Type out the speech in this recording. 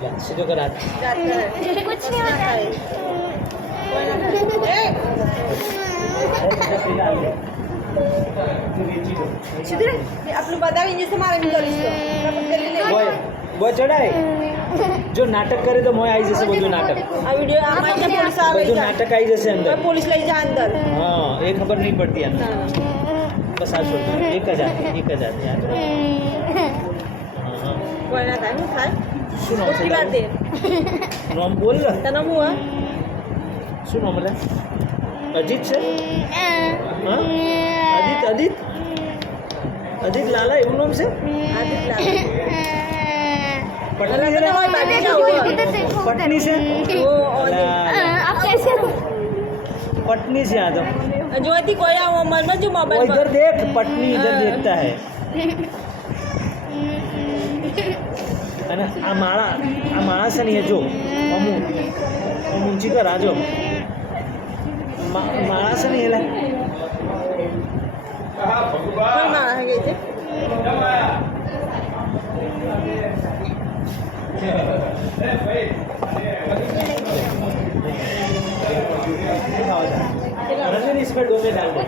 सीधो कर हाथ कुछ नहीं होता है આપણું બધા ઇંગ્લિશ મારે वो चढ़ाए जो नाटक करे तो मोय आई जैसे बोल नाटक આ વિડિયો આમાં કે પોલીસ આવે બધું નાટક આવી જશે અંદર પોલીસ લઈ જા અંદર हाँ ये खबर नहीं पड़ती है बस आ छोड़ दो 1000 याद रखो। हाँ કોઈ ના થાય હું થાય શું નામ ખોટી વાત દે नाम बोल रहा તને હું હા શું નામ રે અજીત છે હા અજીત લાલા એવું નામ છે આદિત લાગે પટની છે હોય બાકી ના હોય પટની છે ઓ અલા, आप कैसे पटनी से आ तो જોઈતી કોઈ આ ઉંમરમાં જો वो મોબાઈલ इधर देख पटनी इधर हाँ। देखता है ना आ माड़ा से नहीं है जो अमू ऊंची कर आ जो माड़ा से नहीं है ला કોઈ માણસ ગઈ છે रंजन इसमें डोमे डाल दो